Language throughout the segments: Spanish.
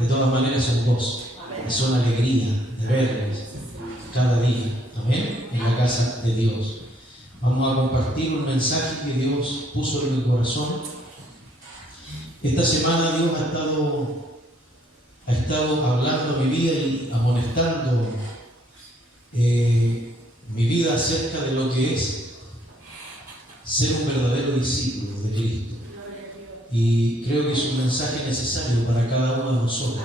de todas maneras es un gozo, es una alegría de verles cada día, amén, en la casa de Dios. Vamos a compartir un mensaje que Dios puso en mi corazón. Esta semana Dios ha estado hablando a mi vida y amonestando mi vida acerca de lo que es ser un verdadero discípulo de Cristo. Y creo que es un mensaje necesario para cada uno de nosotros.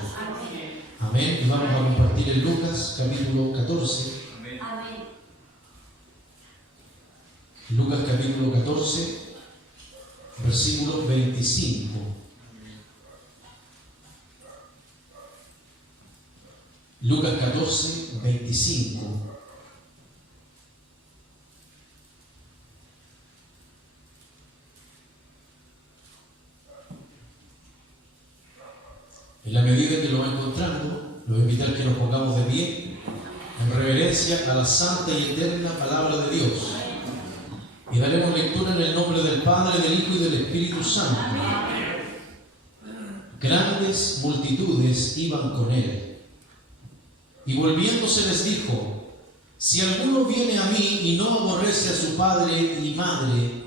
Amén. Y vamos a compartir en Lucas capítulo 14. Lucas capítulo 14, versículo 25. Lucas 14, 25. En la medida que lo va encontrando, lo voy a invitar que nos pongamos de pie en reverencia a la santa y eterna palabra de Dios. Y daremos lectura en el nombre del Padre, del Hijo y del Espíritu Santo. Grandes multitudes iban con él. Y volviéndose les dijo: si alguno viene a mí y no aborrece a su padre y madre,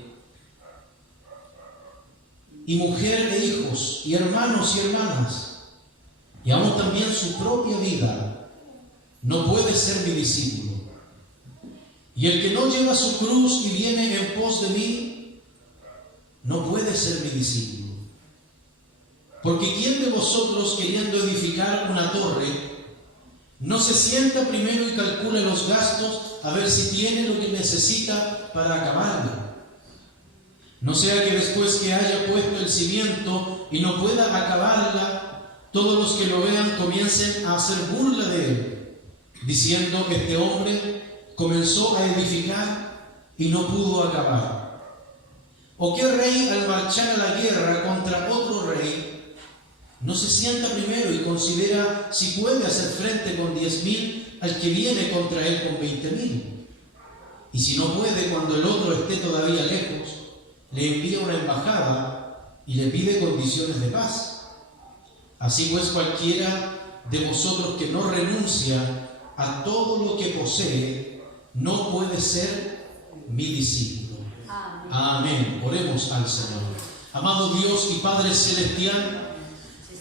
y mujer e hijos, y hermanos y hermanas, y aún también su propia vida, no puede ser mi discípulo. Y el que no lleva su cruz y viene en pos de mí, no puede ser mi discípulo. Porque ¿quién de vosotros, queriendo edificar una torre, no se sienta primero y calcula los gastos a ver si tiene lo que necesita para acabarla? No sea que después que haya puesto el cimiento y no pueda acabarla, todos los que lo vean comiencen a hacer burla de él, diciendo: este hombre comenzó a edificar y no pudo acabar. ¿O qué rey, al marchar a la guerra contra otro rey, no se sienta primero y considera si puede hacer frente con 10.000 al que viene contra él con 20.000? Y si no puede, cuando el otro esté todavía lejos, le envía una embajada y le pide condiciones de paz. Así pues, cualquiera de vosotros que no renuncia a todo lo que posee, no puede ser mi discípulo. Amén. Oremos al Señor. Amado Dios y Padre Celestial,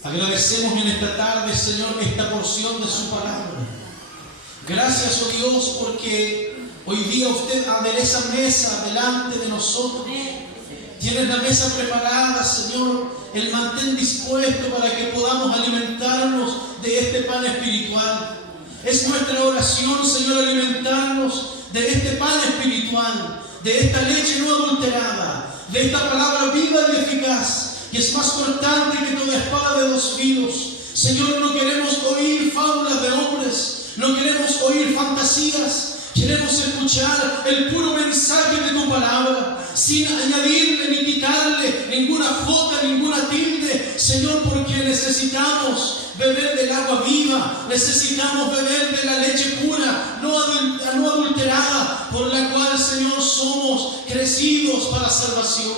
agradecemos en esta tarde, Señor, esta porción de su palabra. Gracias, oh Dios, porque hoy día usted adereza mesa delante de nosotros. Tienes la mesa preparada, Señor, el mantén dispuesto para que podamos alimentarnos de este pan espiritual. Es nuestra oración, Señor, alimentarnos de este pan espiritual, de esta leche no adulterada, de esta palabra viva y eficaz, que es más cortante que toda espada de 2 filos. Señor, no queremos oír fábulas de hombres, no queremos oír fantasías. Queremos escuchar el puro mensaje de tu palabra, sin añadirle ni quitarle ninguna jota, ninguna tilde, Señor, porque necesitamos beber del agua viva, necesitamos beber de la leche pura, no adulterada, por la cual, Señor, somos crecidos para salvación.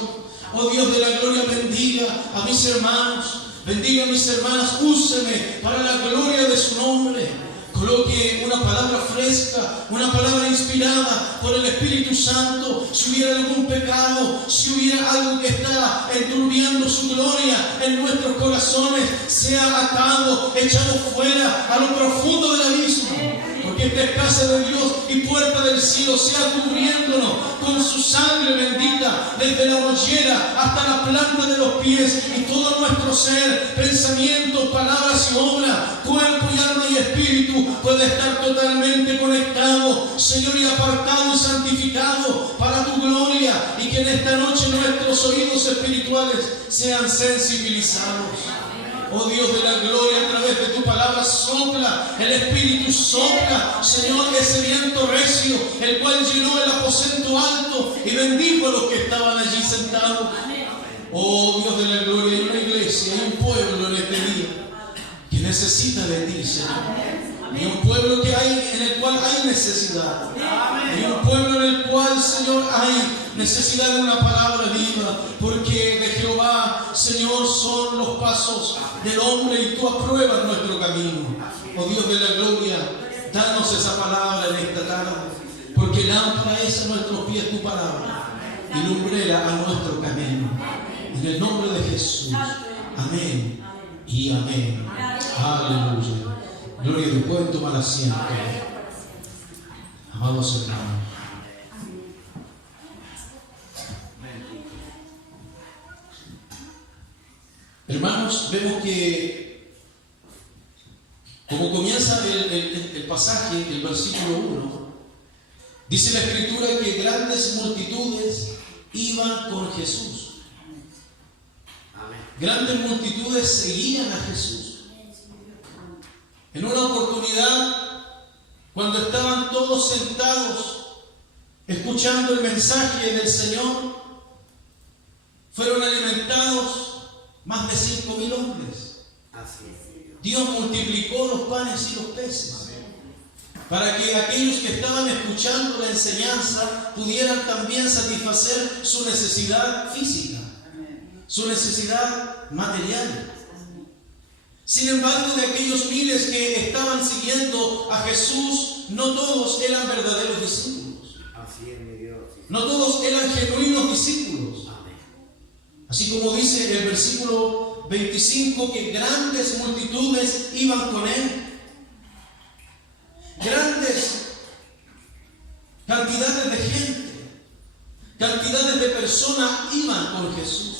Oh Dios de la gloria, bendiga a mis hermanos, bendiga a mis hermanas, úseme para la gloria de su nombre. Coloque una palabra fresca, una palabra inspirada por el Espíritu Santo. Si hubiera algún pecado, si hubiera algo que está enturbiando su gloria en nuestros corazones, sea atado, echado fuera a lo profundo del abismo. Porque esta es casa de Dios y puerta del cielo, sea cubriéndonos con su sangre bendita, desde la mollera hasta la planta de los pies, y todo nuestro ser, pensamientos, palabras y obra, cuerpo y alma y espíritu, puede estar totalmente conectado, Señor, y apartado y santificado para tu gloria, y que en esta noche nuestros oídos espirituales sean sensibilizados. Oh Dios de la gloria, a través de tu palabra sopla, el Espíritu sopla, Señor, ese viento recio, el cual llenó el aposento alto y bendijo a los que estaban allí sentados. Oh Dios de la gloria, hay una iglesia, hay un pueblo en este día que necesita de ti, Señor. Hay un pueblo en el cual hay necesidad. Hay un pueblo en el cual, Señor, hay necesidad de una palabra viva, porque de Jehová, Señor, son los pasos del hombre y tú apruebas nuestro camino. Oh Dios de la gloria, danos esa palabra en esta tarde, porque lámpara es a nuestros pies tu palabra y lumbrera a nuestro camino. En el nombre de Jesús. Amén y amén. Aleluya. Gloria a Dios. Pueden tomar asiento. Amados hermanos. Hermanos, vemos que como comienza el pasaje, el versículo 1, dice la Escritura que grandes multitudes iban con Jesús. Grandes multitudes seguían a Jesús. En una oportunidad, cuando estaban todos sentados escuchando el mensaje del Señor, fueron alimentados más de 5,000 hombres. Dios multiplicó los panes y los peces para que aquellos que estaban escuchando la enseñanza pudieran también satisfacer su necesidad física, su necesidad material. Sin embargo, de aquellos miles que estaban siguiendo a Jesús, no todos eran verdaderos discípulos. No todos eran genuinos discípulos. Así como dice el versículo 25, que grandes multitudes iban con él. Grandes cantidades de gente, cantidades de personas iban con Jesús.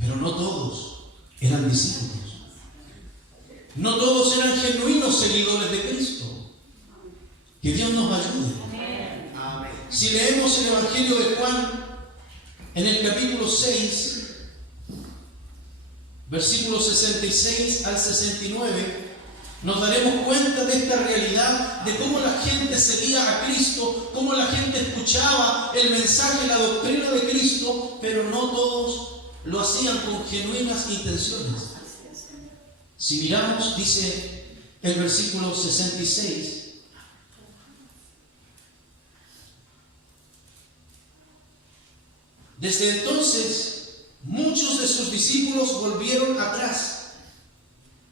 Pero no todos eran discípulos. No todos eran genuinos seguidores de Cristo. Que Dios nos ayude. Si leemos el Evangelio de Juan, en el capítulo 6, versículos 66 al 69, nos daremos cuenta de esta realidad, de cómo la gente seguía a Cristo, cómo la gente escuchaba el mensaje, la doctrina de Cristo, pero no todos lo hacían con genuinas intenciones. Si miramos, dice el versículo 66, desde entonces muchos de sus discípulos volvieron atrás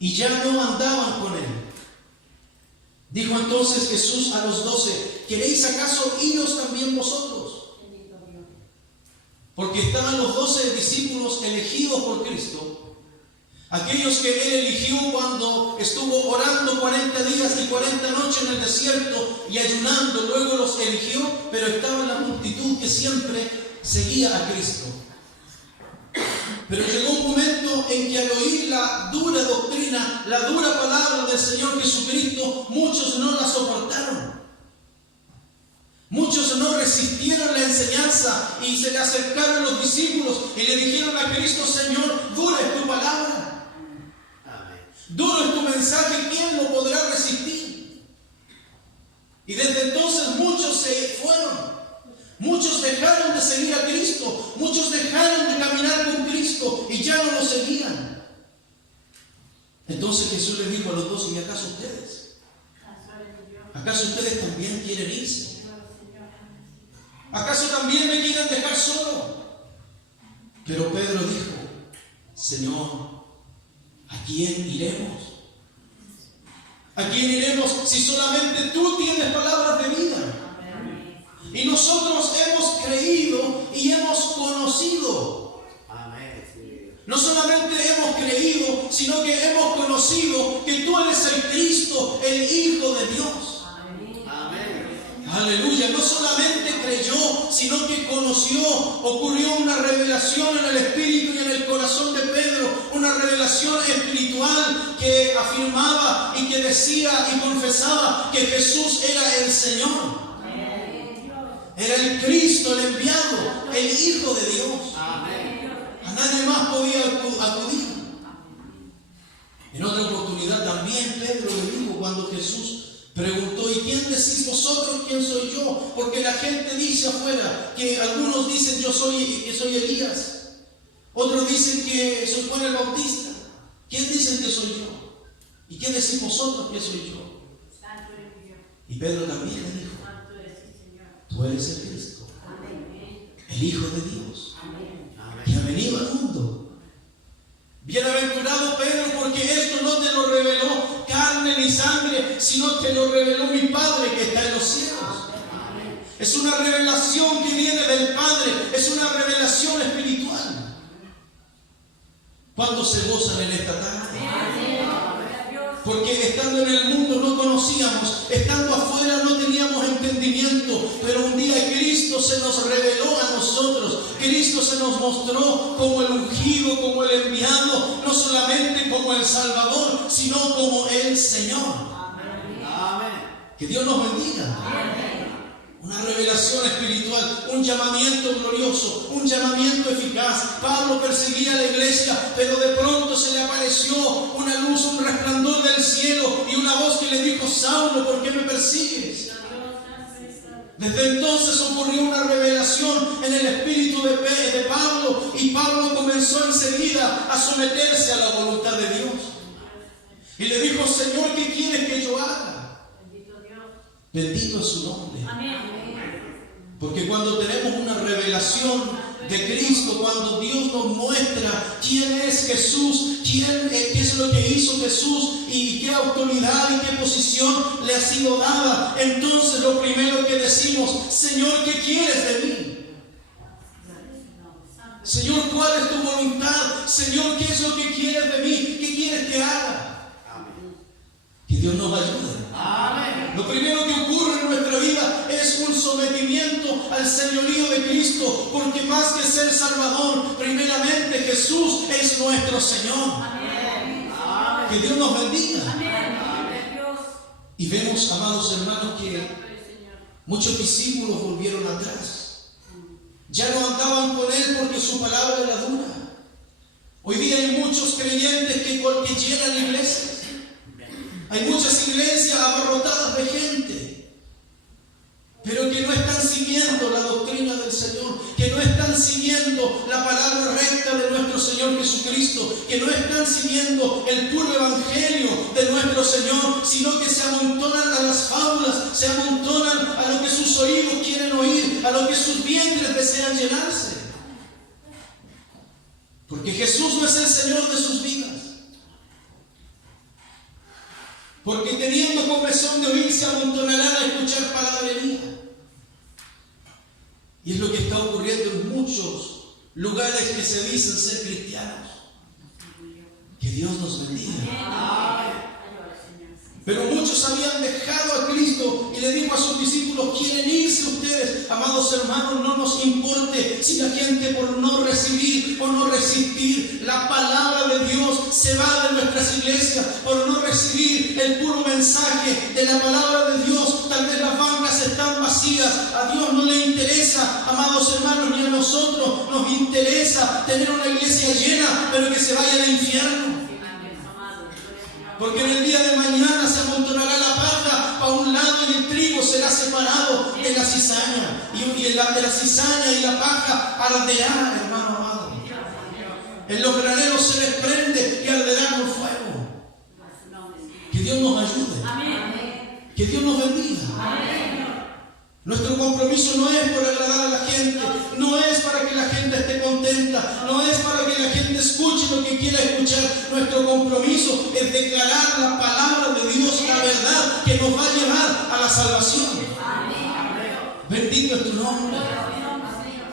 y ya no andaban con él. Dijo entonces Jesús a los 12: ¿queréis acaso iros también vosotros? Porque estaban los 12 discípulos elegidos por Cristo, aquellos que él eligió cuando estuvo orando 40 días y 40 noches en el desierto y ayunando. Luego los eligió, pero estaba la multitud que siempre seguía a Cristo. Pero llegó un momento en que al oír la dura doctrina, la dura palabra del Señor Jesucristo, muchos no la soportaron. Muchos no resistieron la enseñanza y se le acercaron a los discípulos y le dijeron a Cristo: Señor, dura es tu palabra, duro es tu mensaje, ¿quién lo podrá resistir? Y desde entonces muchos se fueron. Muchos dejaron de seguir a Cristo, muchos dejaron de caminar con Cristo y ya no lo seguían. Entonces Jesús les dijo a los 12: ¿y acaso ustedes? ¿Acaso ustedes también quieren irse? ¿Acaso también me quieren dejar solo? Pero Pedro dijo: Señor, ¿a quién iremos? ¿A quién iremos si solamente tú tienes palabras de vida? Y nosotros hemos creído y hemos conocido. No solamente hemos creído, sino que hemos conocido que tú eres el Cristo, el Hijo de Dios. Aleluya. No solamente creyó, sino que conoció. Ocurrió una revelación en el espíritu y en el corazón de Pedro, una revelación espiritual que afirmaba y que decía y confesaba que Jesús era el Señor. Era el Cristo, el enviado, el Hijo de Dios. A nadie más podía acudir. En otra oportunidad también Pedro le dijo, cuando Jesús preguntó: ¿y quién decís vosotros quién soy yo? Porque la gente dice afuera que algunos dicen que soy Elías, otros dicen que soy Juan el Bautista. ¿Quién dicen que soy yo? ¿Y qué decís vosotros que soy yo? Y Pedro también le dijo: tú eres el Cristo, el Hijo de Dios, que ha venido al mundo. Bienaventurado Pedro, porque esto no te lo reveló carne ni sangre, sino te lo reveló mi Padre que está en los cielos. Es una revelación que viene del Padre, es una revelación espiritual. ¿Cuántos se gozan en esta tarde? Porque estando en el mundo no conocíamos, estando afuera no teníamos entendimiento, pero un día Cristo se nos reveló a nosotros. Cristo se nos mostró como el ungido, como el enviado, no solamente como el Salvador, sino como el Señor. Amén. Que Dios nos bendiga. Amén. Una revelación espiritual, un llamamiento glorioso, un llamamiento eficaz. Pablo perseguía a la iglesia, pero de pronto se le apareció una luz, un resplandor del cielo y una voz que le dijo: Saulo, ¿por qué me persigues? Desde entonces ocurrió una revelación en el espíritu de Pablo, y Pablo comenzó enseguida a someterse a la voluntad de Dios. Y le dijo: Señor, ¿qué quieres que yo haga? Bendito es su nombre. Porque cuando tenemos una revelación de Cristo, cuando Dios nos muestra quién es Jesús, qué es lo que hizo Jesús y qué autoridad y qué posición le ha sido dada, entonces lo primero que decimos: Señor, ¿qué quieres de mí? Señor, ¿cuál es tu voluntad? Señor, ¿qué es lo que quieres de mí? ¿Qué quieres que haga? Que Dios nos ayude. Amén. Lo primero que ocurre en nuestra vida es un sometimiento al señorío de Cristo, porque más que ser Salvador, primeramente Jesús es nuestro Señor. Amén. Que Dios nos bendiga. Amén. Y vemos, amados hermanos, que muchos discípulos volvieron atrás. Ya no andaban con Él porque su palabra era dura. Hoy día hay muchos creyentes que llenan iglesias. Hay muchas iglesias abarrotadas de gente, pero que no están siguiendo la doctrina del Señor, que no están siguiendo la palabra recta de nuestro Señor Jesucristo, que no están siguiendo el puro evangelio de nuestro Señor, sino que se amontonan a las fábulas, se amontonan a lo que sus oídos quieren oír, a lo que sus vientres desean llenarse. Porque Jesús no es el Señor de sus vidas. Porque teniendo comezón de oír, se amontonarán a escuchar palabrería. Y es lo que está ocurriendo en muchos lugares que se dicen ser cristianos. Que Dios nos bendiga. Pero muchos habían dejado a Cristo y le dijo a sus discípulos: ¿quieren irse ustedes? Amados hermanos, no nos importe si la gente, por no recibir o no resistir la palabra de Dios, se va de nuestras iglesias, por no recibir el puro mensaje de la palabra de Dios. Tal vez las bancas están vacías. A Dios no le interesa, amados hermanos, ni a nosotros nos interesa tener una iglesia llena, pero que se vaya al infierno. Porque en el día de mañana se amontonará la paja a un lado y el trigo será separado de la cizaña. Y de la cizaña y la paja arderá, hermano amado. En los graneros se desprende y arderá con fuego. Que Dios nos ayude. Que Dios nos bendiga. Nuestro compromiso no es por agradar a la gente, no es para que la gente esté contenta, no es para que la gente escuche lo que quiera escuchar. Nuestro compromiso es declarar la palabra de Dios, la verdad que nos va a llevar a la salvación. Bendito es tu nombre.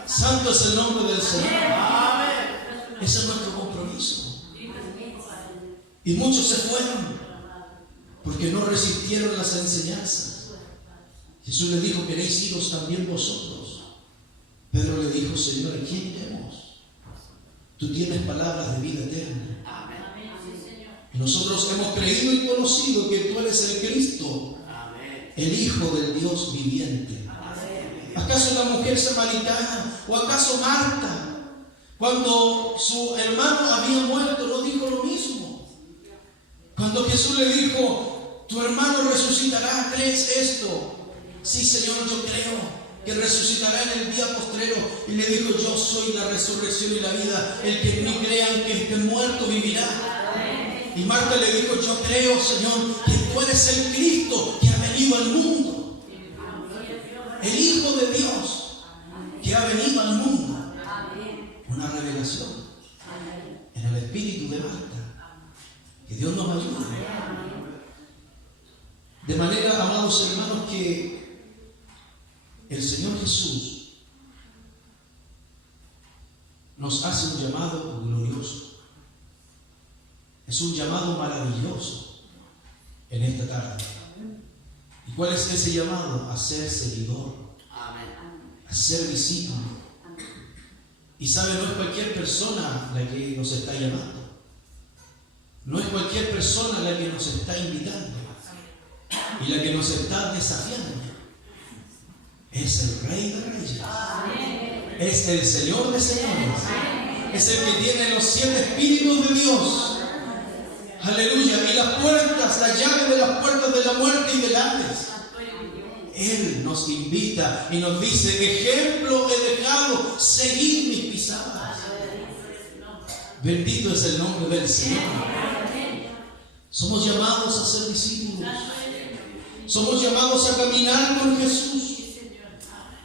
Santo es el nombre del Señor. Ese es nuestro compromiso. Y muchos se fueron porque no resistieron las enseñanzas. Jesús le dijo: ¿queréis iros también vosotros? Pedro le dijo: Señor, ¿a quién iremos? Tú tienes palabras de vida eterna. Amén. Y nosotros hemos creído y conocido que tú eres el Cristo, amén, el Hijo del Dios viviente. Amén. ¿Acaso la mujer samaritana o acaso Marta, cuando su hermano había muerto, no dijo lo mismo? Cuando Jesús le dijo: tu hermano resucitará, ¿crees esto? Sí, Señor, yo creo que resucitará en el día postrero. Y le dijo: yo soy la resurrección y la vida. El que en mí crea, aunque esté muerto, vivirá. Y Marta le dijo: yo creo, Señor, que tú eres el Cristo que ha venido al mundo. El Hijo de Dios que ha venido al mundo. Una revelación en el espíritu de Marta. Que Dios nos ayude. De manera, amados hermanos, que el Señor Jesús nos hace un llamado glorioso. Es un llamado maravilloso en esta tarde. ¿Y cuál es ese llamado? A ser seguidor, a ser discípulo. Y sabe, no es cualquier persona la que nos está llamando. No es cualquier persona la que nos está invitando y la que nos está desafiando. Es el Rey de Reyes. Es el Señor de Señores. Es el que tiene los 7 espíritus de Dios. Aleluya. Y las puertas, la llave de las puertas de la muerte y del Hades. Él nos invita y nos dice: ejemplo he dejado, seguid mis pisadas. Bendito es el nombre del Señor. Somos llamados a ser discípulos. Somos llamados a caminar con Jesús,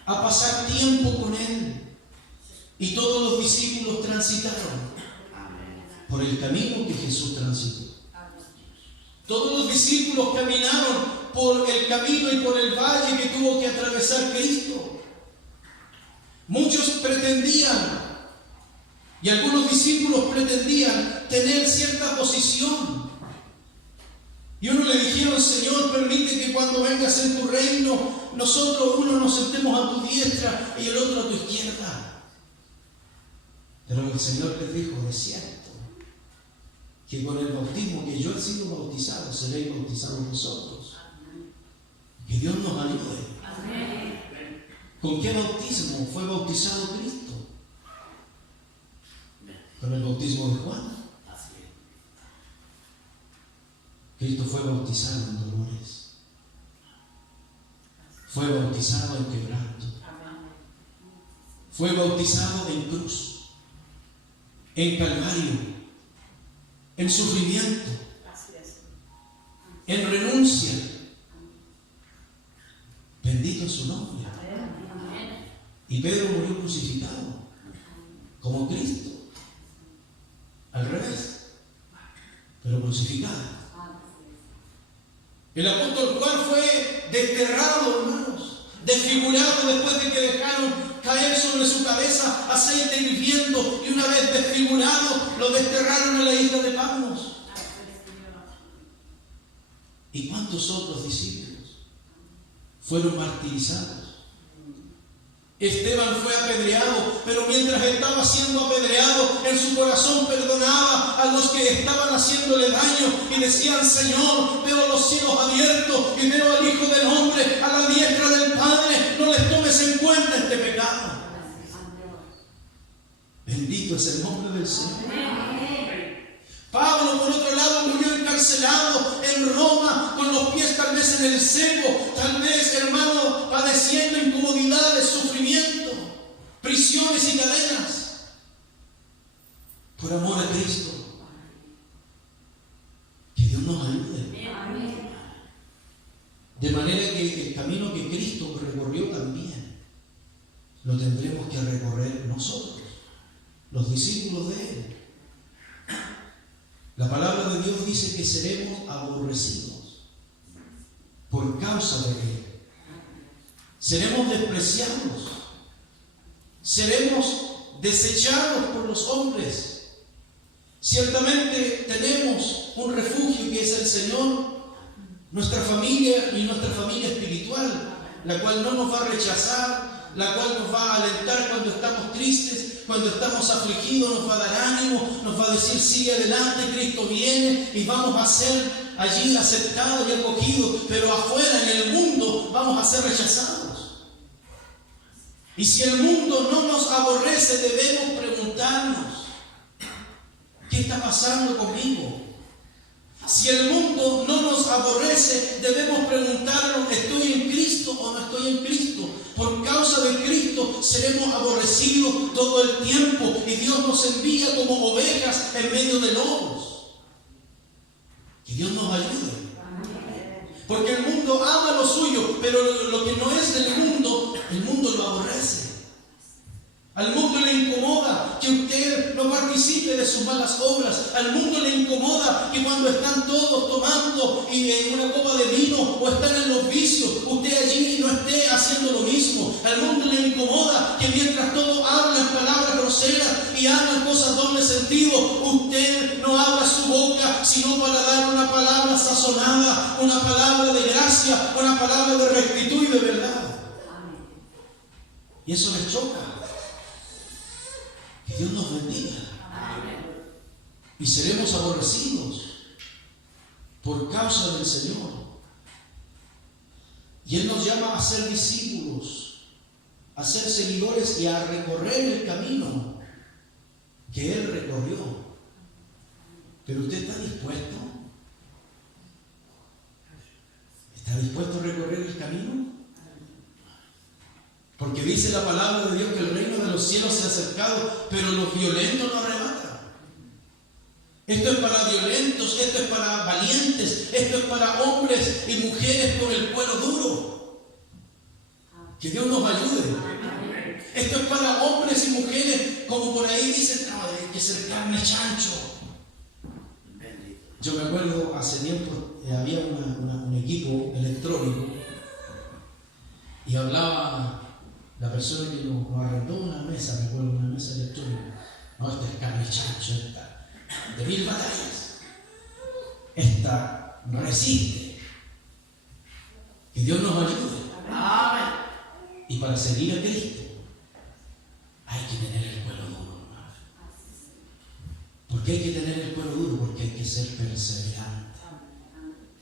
a pasar tiempo con Él. Y todos los discípulos transitaron por el camino que Jesús transitó. Todos los discípulos caminaron por el camino y por el valle que tuvo que atravesar Cristo. Muchos pretendían, y algunos discípulos pretendían, tener cierta posición. Y uno le dijeron: Señor, permite que cuando vengas en tu reino, uno nos sentemos a tu diestra y el otro a tu izquierda. Pero el Señor les dijo: es cierto, que con el bautismo que yo he sido bautizado, seréis bautizados vosotros. Que Dios nos ayude. Amén. ¿Con qué bautismo fue bautizado Cristo? Con el bautismo de Juan. Cristo fue bautizado en dolores. Fue bautizado en quebranto. Fue bautizado en cruz, en calvario, en sufrimiento, en renuncia. Bendito es su nombre. Y Pedro murió crucificado como Cristo, al revés, pero crucificado. El apóstol Juan fue desterrado, hermanos, desfigurado después de que dejaron caer sobre su cabeza aceite hirviendo, y una vez desfigurado lo desterraron a la isla de Patmos. ¿Y cuántos otros discípulos fueron martirizados? Esteban fue apedreado, pero mientras estaba siendo apedreado, en su corazón perdonaba a los que estaban haciéndole daño y decían: Señor, veo los cielos abiertos y veo al Hijo del Hombre a la diestra del Padre, no les tomes en cuenta este pecado. Bendito es el nombre del Señor. Pablo, por otro lado, murió encarcelado en Roma, con los pies tal vez en el cepo, tal vez, hermano, padeciendo incomodidades, sufrimiento, prisiones y cadenas, por amor a Cristo. Que Dios nos ayude. De manera que el camino que Cristo recorrió también lo tendremos que recorrer nosotros, los discípulos de Él. La palabra de Dios dice que seremos aborrecidos por causa de Él. Seremos despreciados. Seremos desechados por los hombres. Ciertamente tenemos un refugio que es el Señor, nuestra familia y nuestra familia espiritual, la cual no nos va a rechazar, la cual nos va a alentar cuando estamos tristes, cuando estamos afligidos, nos va a dar ánimo, nos va a decir: sigue adelante, Cristo viene, y vamos a ser allí aceptados y acogidos. Pero afuera, en el mundo, vamos a ser rechazados. Y si el mundo no nos aborrece, debemos preguntarnos: ¿qué está pasando conmigo? Si el mundo no nos aborrece, debemos preguntarnos: ¿estoy en Cristo o no estoy en Cristo? Por causa de Cristo seremos aborrecidos todo el tiempo, y Dios nos envía como ovejas en medio de lobos. Porque el mundo ama lo suyo, pero lo que no es del mundo, el mundo lo aborrece. Al mundo le incomoda que usted no participe de sus malas obras. Al mundo le incomoda que cuando están todos tomando una copa de vino o están en los vicios, usted allí no esté haciendo lo mismo. Al mundo le incomoda que mientras todos hablan palabras groseras y hablan cosas doble sentido, usted no abra su boca sino para dar una palabra sazonada, una palabra de gracia, una palabra de rectitud y de verdad. Y eso les choca. Que Dios nos bendiga. Y seremos aborrecidos por causa del Señor. Y Él nos llama a ser discípulos, a ser seguidores y a recorrer el camino que Él recorrió. Pero usted está dispuesto. ¿Está dispuesto a recorrer el camino? Porque dice la palabra de Dios que el reino de los cielos se ha acercado, pero los violentos lo arrebatan. Esto es para violentos, esto es para valientes, esto es para hombres y mujeres con el cuero duro. Que Dios nos ayude. Esto es para hombres y mujeres, como por ahí dicen, no, hay que ser carne chancho. Yo me acuerdo hace tiempo, había un equipo electrónico y hablaba la persona que nos arrendó una mesa, recuerdo, una mesa electrónica. No, esta es carne chancho, esta de 1000 batallas. Esta resiste. Que Dios nos ayude. Amén. Y para seguir a Cristo hay que tener el cuero duro, hermano. ¿Por qué hay que tener el cuero duro? Porque hay que ser perseverante.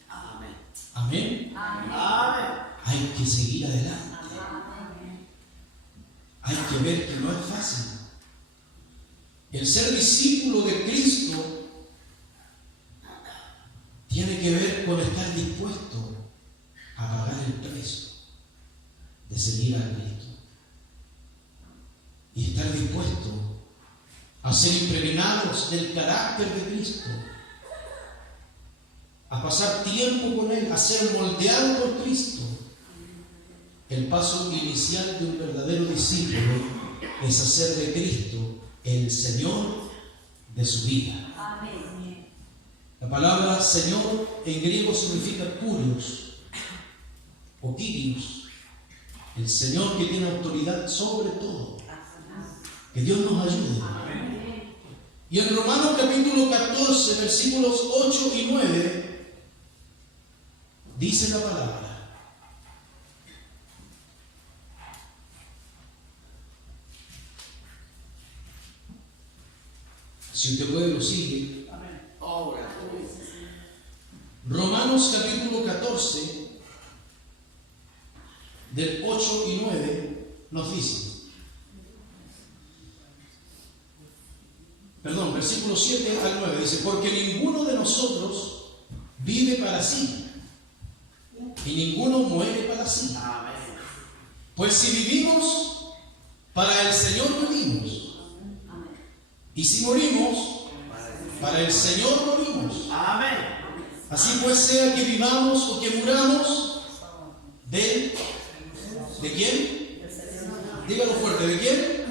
Amén. Amén. Amén. Hay que seguir adelante. Hay que ver que no es fácil. El ser discípulo de Cristo tiene que ver con estar dispuesto a pagar el precio de seguir a Cristo. Y estar dispuesto a ser impregnados del carácter de Cristo, a pasar tiempo con Él, a ser moldeado por Cristo. El paso inicial de un verdadero discípulo es hacer de Cristo el Señor de su vida. Amén. La palabra Señor en griego significa Kurios o Kyrios, el Señor que tiene autoridad sobre todo. Que Dios nos ayude. Amén. Y en Romanos capítulo 14, versículos 8 y 9, dice la palabra. Si usted puede, lo sigue. Romanos capítulo 14, del 8 y 9, nos dice. Perdón, versículo 7 al 9 dice: porque ninguno de nosotros vive para sí, y ninguno muere para sí. Pues si vivimos, para el Señor vivimos. Y si morimos, para el Señor morimos. Amén. Así pues, sea que vivamos o que muramos, ¿de quién? Dígalo fuerte, ¿de quién?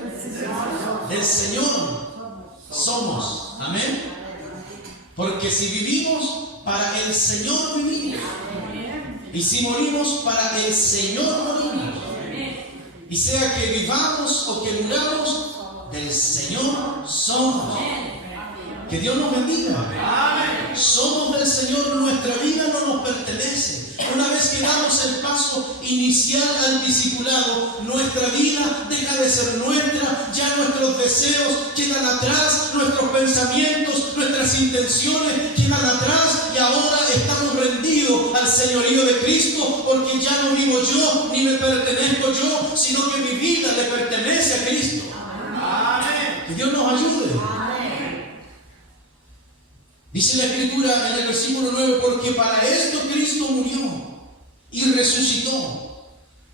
Del Señor somos. Amén. Porque si vivimos, para el Señor vivimos. Y si morimos, para el Señor morimos. Y sea que vivamos o que muramos, del Señor somos. Que Dios nos bendiga. Amén. Somos del Señor, nuestra vida no nos pertenece. Una vez que damos el paso inicial al discipulado, nuestra vida deja de ser nuestra, ya nuestros deseos quedan atrás, nuestros pensamientos, nuestras intenciones quedan atrás y ahora estamos rendidos al señorío de Cristo, porque ya no vivo yo, ni me pertenezco yo, sino que mi vida le pertenece a Cristo. Amén. Que Dios nos ayude. Amén. Dice la Escritura en el versículo 9: porque para esto Cristo murió y resucitó,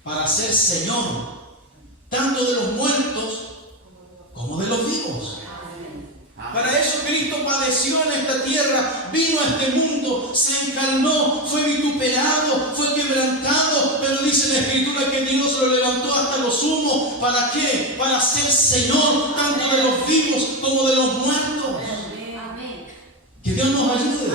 para ser Señor tanto de los muertos como de los vivos. Para eso Cristo padeció en esta tierra, vino a este mundo, se encarnó, fue vituperado, fue quebrantado, pero dice la Escritura que Dios lo levantó hasta lo sumo. ¿Para qué? Para ser Señor tanto de los vivos como de los muertos. Que Dios nos ayude.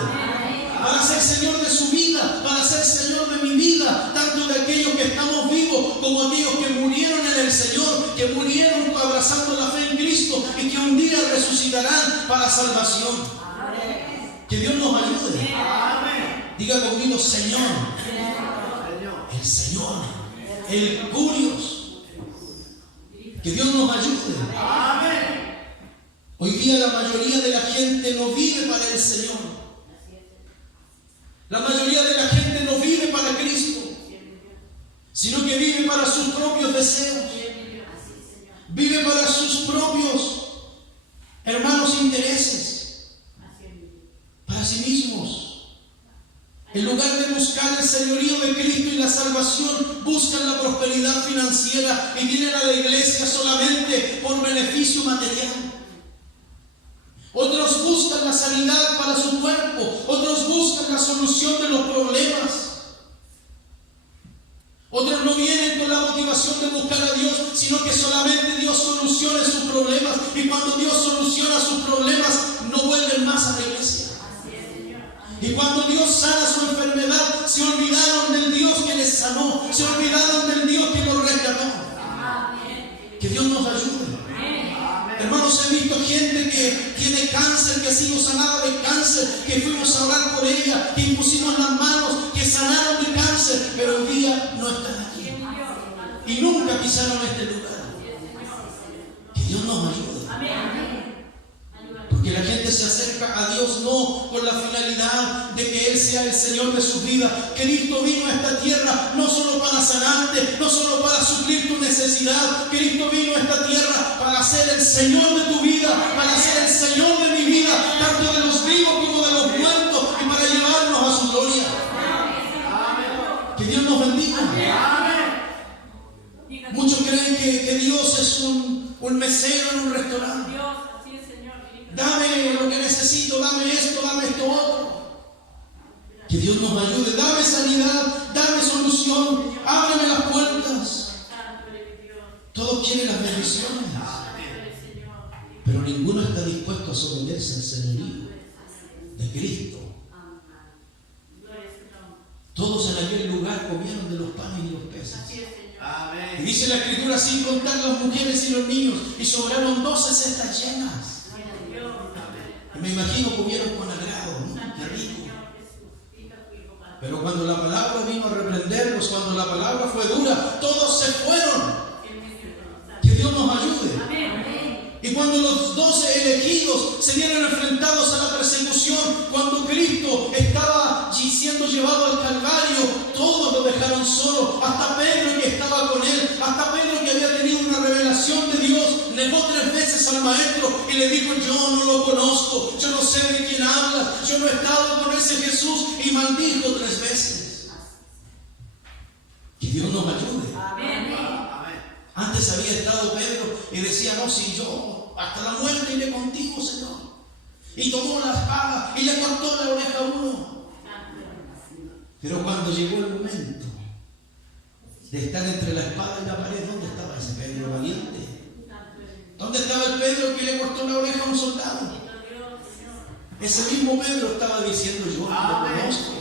Para ser Señor de su vida, para ser Señor de mi vida, tanto de aquellos que estamos vivos como aquellos que murieron en el Señor, que murieron abrazando la fe en Cristo y que un día resucitarán para salvación. Que Dios nos ayude. Diga conmigo, Señor. El Señor, el Curios. Que Dios nos ayude. Hoy día la mayoría de la gente no vive para el Señor. La mayoría de la gente no vive para Cristo, sino que vive para sus propios deseos. Vive para sus propios, hermanos, intereses. Para sí mismos. En lugar de buscar el señorío de Cristo y la salvación, buscan la prosperidad financiera y vienen a la iglesia solamente por beneficio material. Otros buscan la sanidad para su cuerpo, otros buscan la solución de los problemas. Otros no vienen con la motivación de buscar a Dios, sino que solamente Dios solucione sus problemas, y cuando Dios soluciona sus problemas no vuelven más a la iglesia. Y cuando Dios sana su enfermedad, se olvidaron del Dios que les sanó, se olvidaron del Dios que los rescató. Que Dios nos ayude. Hermanos, he visto gente que tiene cáncer, que ha sido sanada de cáncer, que fuimos a orar por ella, que impusimos las manos, que sanaron de cáncer, pero hoy día no están aquí. Y nunca pisaron este lugar. Que Dios nos ayude. Porque la gente se acerca a Dios no con la finalidad de que Él sea el Señor de su vida. Cristo vino a esta tierra no solo para sanarte, no solo para suplir tu necesidad. Cristo vino a esta tierra para ser el Señor de tu vida, para ser el Señor de mi vida, tanto de los vivos como de los muertos, y para llevarnos a su gloria. Que Dios nos bendiga. Muchos creen que Dios es un mesero en un restaurante. Dame lo que necesito, dame esto otro. Que Dios nos ayude. Dame sanidad, dame solución, ábreme las puertas. Todos quieren las bendiciones, pero ninguno está dispuesto a someterse al señorío de Cristo. Todos en aquel lugar comieron de los panes y los peces. Y dice la Escritura, sin contar las mujeres y los niños, y sobraron 12 cestas llenas. Me imagino comieron con agrado, ¿no? Qué rico. Pero cuando la palabra vino a reprenderlos, cuando la palabra fue dura, todos se fueron. Que Dios nos ayude. Y cuando los 12 elegidos se vieron enfrentados a la persecución, cuando Cristo estaba siendo llevado al Calvario, todos lo dejaron solo. Hasta Pedro, que estaba con él, hasta Pedro, que había tenido una revelación de Dios, negó 3 veces al Maestro y le dijo: yo no lo conozco, yo no sé de quién hablas, yo no he estado con ese Jesús, y maldijo 3 veces. Que Dios nos ayude. Amén. Antes había estado Pedro y decía: no, si yo hasta la muerte iré contigo, Señor. Y tomó la espada y le cortó la oreja a uno. Pero cuando llegó el momento de estar entre la espada y la pared, ¿dónde estaba ese Pedro valiente? ¿Dónde estaba el Pedro que le cortó la oreja a un soldado? Ese mismo Pedro estaba diciendo: yo no lo conozco,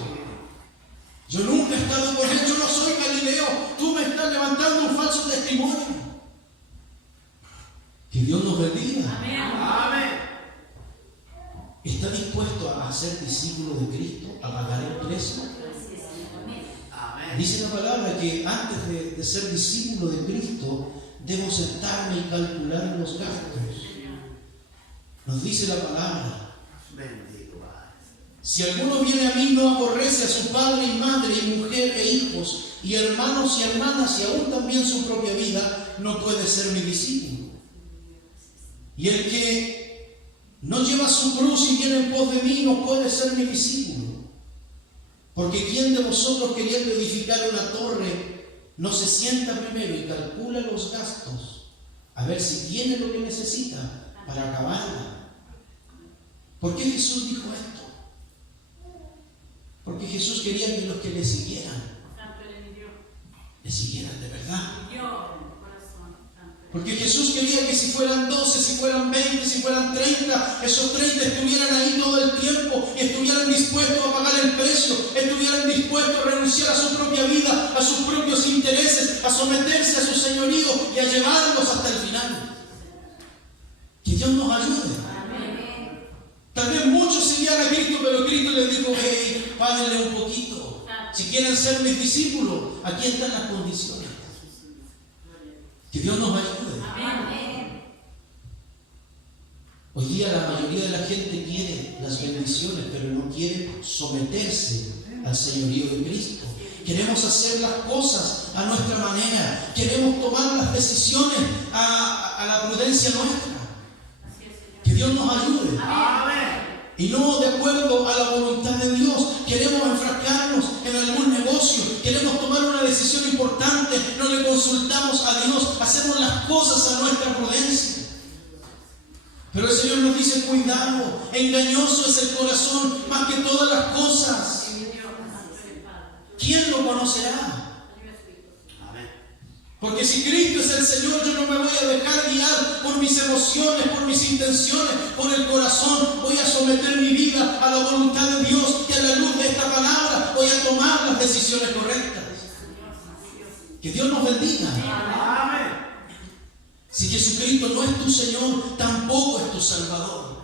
yo nunca he estado con él, yo no soy Galileo, tú me estás levantando un falso testimonio. Que Dios nos bendiga. Amén. ¿Está dispuesto a ser discípulo de Cristo, a pagar el precio? Dice la palabra que antes de ser discípulo de Cristo, debo sentarme y calcular los gastos. Nos dice la palabra: si alguno viene a mí, no aborrece a su padre y madre y mujer e hijos y hermanos y hermanas y aún también su propia vida, no puede ser mi discípulo. Y el que no lleva su cruz y viene en pos de mí, no puede ser mi discípulo. Porque ¿quién de vosotros, queriendo edificar una torre, no se sienta primero y calcula los gastos, a ver si tiene lo que necesita para acabarla? ¿Por qué Jesús dijo esto? Jesús quería que los que le siguieran de verdad. Porque Jesús quería que si fueran 12, si fueran 20, si fueran 30, esos 30 estuvieran ahí todo el tiempo y estuvieran dispuestos a pagar el precio, estuvieran dispuestos a renunciar a su propia vida, a sus propios intereses, a someterse a su señorío y a llevarlos hasta el final. Que Dios nos ayude. Tal vez muchos seguían a Cristo, pero Cristo les dijo: hey, páguenle un poquito. Si quieren ser mis discípulos, aquí están las condiciones. Que Dios nos ayude. Amén. Hoy día la mayoría de la gente quiere las bendiciones, pero no quiere someterse al señorío de Cristo. Queremos hacer las cosas a nuestra manera. Queremos tomar las decisiones a la prudencia nuestra. Que Dios nos ayude. Amén. Y no de acuerdo a la voluntad de Dios. Queremos enfrascarnos en algún negocio, queremos tomar una decisión importante, no le consultamos a Dios, hacemos las cosas a nuestra prudencia. Pero el Señor nos dice: cuidado, engañoso es el corazón más que todas las cosas. ¿Quién lo conocerá? Porque si Cristo es el Señor, yo no me voy a dejar guiar por mis emociones, por mis intenciones, por el corazón. Voy a someter mi vida a la voluntad de Dios y a la luz de esta palabra voy a tomar las decisiones correctas. Que Dios nos bendiga. Amén. Si Jesucristo no es tu Señor, tampoco es tu Salvador.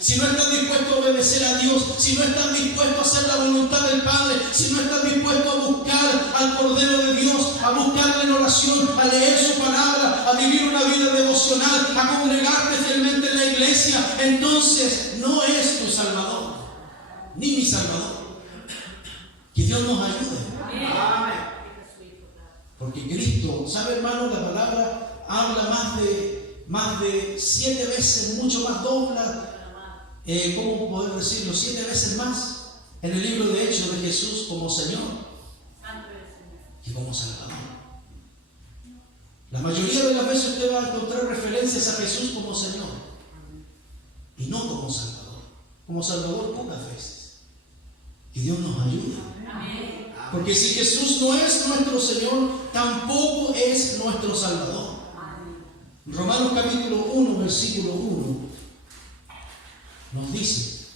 Si no estás dispuesto a obedecer a Dios, si no estás dispuesto a hacer la voluntad del Padre, si no estás dispuesto a buscar al Cordero de Dios, a buscarle en oración, a leer su palabra, a vivir una vida devocional, a congregarte fielmente en la iglesia, entonces no es tu Salvador, ni mi Salvador. Que Dios nos ayude. Amén. Porque Cristo, ¿sabe, hermano? La palabra habla más de 7 veces, mucho más dobla. ¿Cómo poder decirlo? 7 veces más en el libro de Hechos de Jesús como Señor y como Salvador. La mayoría de las veces usted va a encontrar referencias a Jesús como Señor y no como Salvador. Como Salvador pocas veces. Que Dios nos ayude. Porque si Jesús no es nuestro Señor, tampoco es nuestro Salvador. Romanos capítulo 1, versículo 1 nos dice: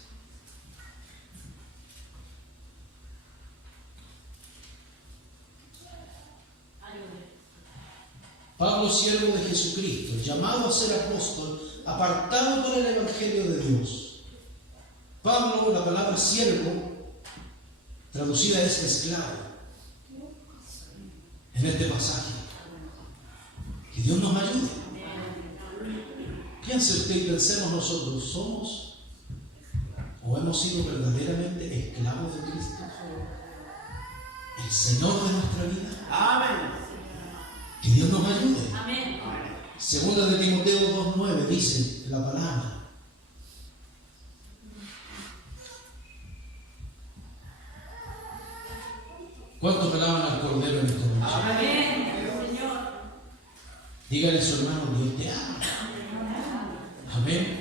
Pablo, siervo de Jesucristo, llamado a ser apóstol, apartado para el evangelio de Dios. Pablo, la palabra siervo traducida es esclavo en este pasaje. Que Dios nos ayude. Piense usted y pensemos nosotros: ¿somos o hemos sido verdaderamente esclavos de Cristo, el Señor de nuestra vida? Amén. Que Dios nos ayude. Amén. Segunda de Timoteo 2:9 dice la palabra: ¿cuántos alaban al Cordero en esta noche? Amén. Señor. Dígale a su hermano: Dios te ama. Amén.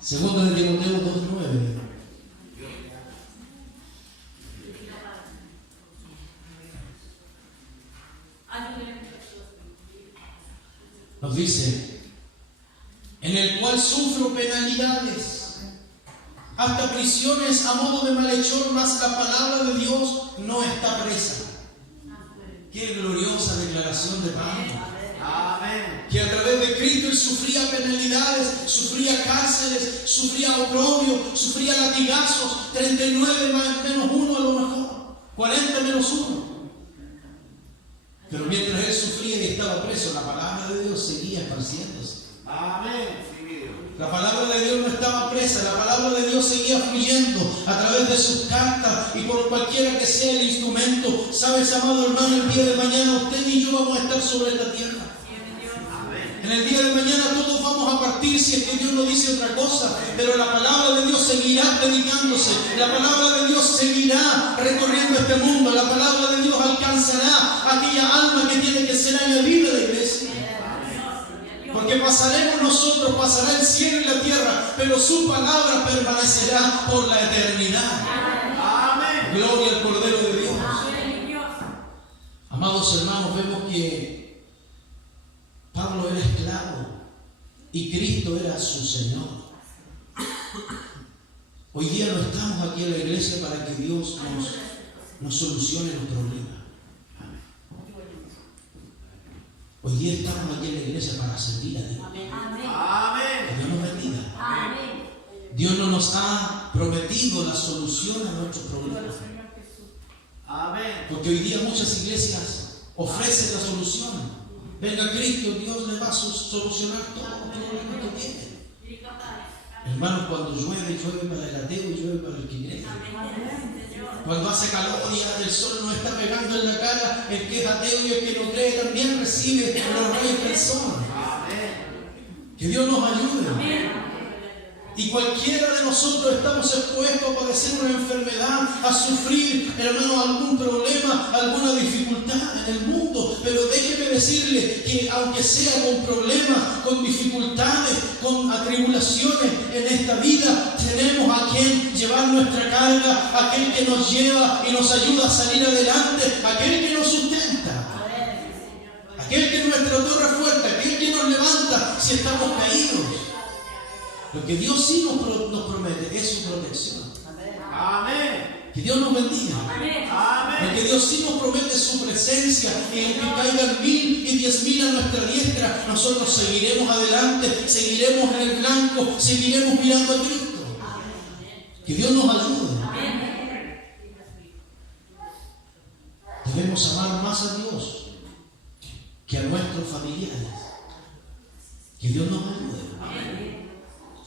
Segunda de Timoteo 2:9. Nos dice: en el cual sufro penalidades, hasta prisiones a modo de malhechor, mas la palabra de Dios no está presa. Qué gloriosa declaración de Pablo. Amén. Que a través de Cristo él sufría penalidades, sufría cárceles, sufría oprobio, sufría latigazos, 39 menos 1 a lo mejor, 40 menos 1. Pero mientras él sufría y estaba preso, la palabra de Dios seguía esparciéndose. Amén. La palabra de Dios no estaba presa, la palabra de Dios seguía fluyendo a través de sus cartas y por cualquiera que sea el instrumento. ¿Sabes, amado hermano? El día de mañana usted y yo vamos a estar sobre esta tierra. En el día de mañana todos vamos a partir, si es que Dios no dice otra cosa, pero la palabra de Dios seguirá predicándose, la palabra de Dios seguirá recorriendo este mundo, la palabra de Dios alcanzará aquella alma que tiene que ser añadida a la iglesia. Porque pasaremos nosotros, pasará el cielo y la tierra, pero su palabra permanecerá por la eternidad. Amén. Gloria al Cordero de Dios. Amados hermanos, vemos que Pablo era esclavo y Cristo era su Señor. Hoy día no estamos aquí en la iglesia para que Dios nos solucione los problemas. Hoy día estamos aquí en la iglesia para servir a Dios. Amén. Que Dios nos bendiga. Amén. Dios no nos ha prometido la solución a nuestros problemas. Amén. Porque hoy día muchas iglesias ofrecen la solución. Venga Cristo, Dios le va a solucionar todo el problema que tiene. Hermanos, cuando llueve, llueve para el ateo y llueve para el que cree. Cuando hace calor y el sol nos está pegando en la cara, el que es ateo y el que no cree también recibe los rayos del sol. Que Dios nos ayude. Y cualquiera de nosotros estamos expuestos a padecer una enfermedad, a sufrir, hermano, algún problema, alguna dificultad en el mundo. Pero déjeme decirle que aunque sea con problemas, con dificultades, con atribulaciones en esta vida, tenemos a quien llevar nuestra carga, aquel que nos lleva y nos ayuda a salir adelante, aquel que nos sustenta, aquel que es nuestra torre fuerte, aquel que nos levanta si estamos caídos. Lo que Dios sí nos promete es su protección. Amén. Que Dios nos bendiga. Amén. Lo que Dios sí nos promete es su presencia. Y aunque caigan 1000 y 10.000 a nuestra diestra, nosotros seguiremos adelante, seguiremos en el blanco, seguiremos mirando a Cristo. Que Dios nos ayude. Debemos amar más a Dios que a nuestros familiares. Que Dios nos ayude.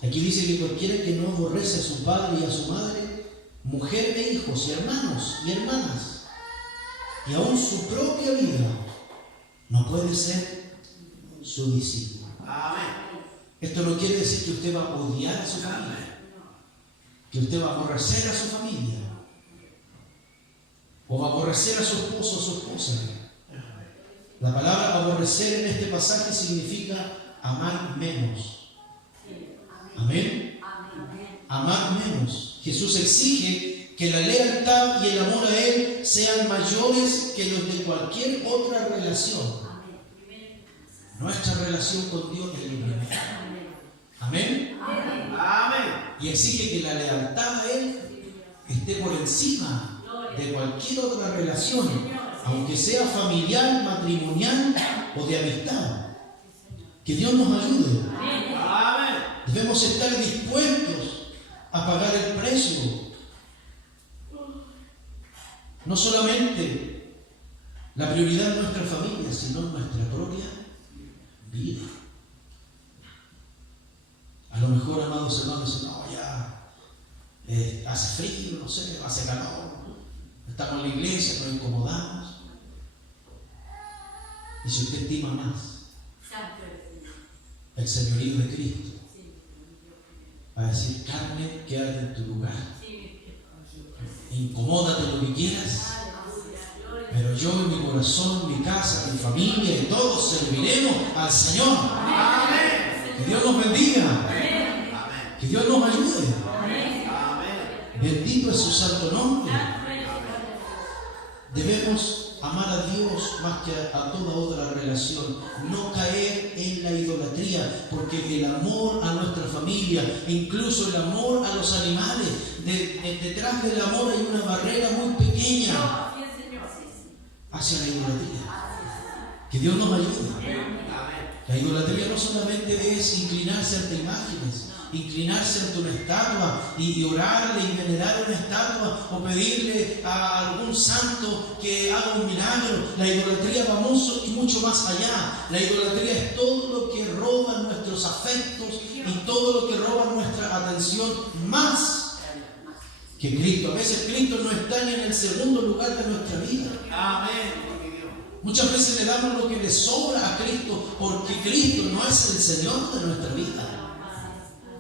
Aquí dice que cualquiera que no aborrece a su padre y a su madre, mujer e hijos y hermanos y hermanas, y aún su propia vida, no puede ser su discípulo. Amén. Esto no quiere decir que usted va a odiar a su familia, que usted va a aborrecer a su familia, o va a aborrecer a su esposo o a su esposa. La palabra aborrecer en este pasaje significa amar menos. Amén. Amar menos. Jesús exige que la lealtad y el amor a Él sean mayores que los de cualquier otra relación. Nuestra relación con Dios es lo primero. Amén. Amén. Y exige que la lealtad a Él esté por encima de cualquier otra relación, aunque sea familiar, matrimonial o de amistad. Que Dios nos ayude. Amén. Debemos estar dispuestos a pagar el precio. No solamente la prioridad de nuestra familia, sino nuestra propia vida. A lo mejor, amados hermanos, dicen, no, ya hace frío, no sé, hace calor, estamos en la iglesia, nos incomodamos. Y si usted estima más el señorío de Cristo, va a decir, carne, quédate en tu lugar. Incomódate lo que quieras, pero yo en mi corazón, mi casa, mi familia y todos serviremos al Señor. Amén. Que Dios nos bendiga. Amén. Que Dios nos ayude. Amén. Bendito es su santo nombre. Debemos amar a Dios más que a toda otra relación, no caer en la idolatría, porque el amor a nuestra familia, incluso el amor a los animales, detrás del amor hay una barrera muy pequeña hacia la idolatría. Que Dios nos ayude. La idolatría no solamente es inclinarse ante imágenes, inclinarse ante una estatua y orarle y venerar una estatua o pedirle a algún santo que haga un milagro. La idolatría va mucho más allá. La idolatría es todo lo que roba nuestros afectos y todo lo que roba nuestra atención más que Cristo. A veces Cristo no está ni en el segundo lugar de nuestra vida. Amén. Muchas veces le damos lo que le sobra a Cristo porque Cristo no es el Señor de nuestra vida.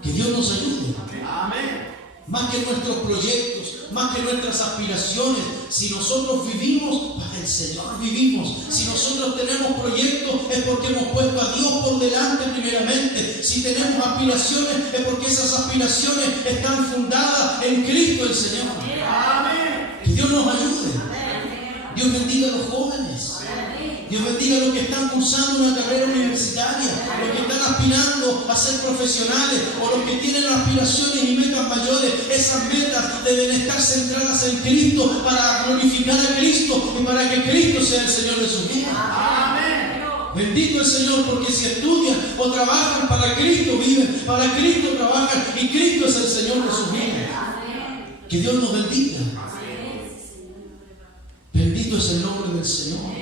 Que Dios nos ayude. Amén. más que nuestros proyectos, más que nuestras aspiraciones. Si nosotros vivimos, para el Señor vivimos. Si nosotros tenemos proyectos, es porque hemos puesto a Dios por delante primeramente. Si tenemos aspiraciones, es porque esas aspiraciones están fundadas en Cristo el Señor. Amén. Que Dios nos ayude. Dios bendiga a los jóvenes. Dios bendiga a los que están cursando una carrera universitaria, los que están aspirando a ser profesionales o los que tienen aspiraciones y metas mayores. Esas metas deben estar centradas en Cristo para glorificar a Cristo y para que Cristo sea el Señor de sus vidas. Amén. Bendito el Señor, porque si estudian o trabajan para Cristo, viven, para Cristo trabajan y Cristo es el Señor de sus vidas. Que Dios nos bendiga. Bendito es el nombre del Señor.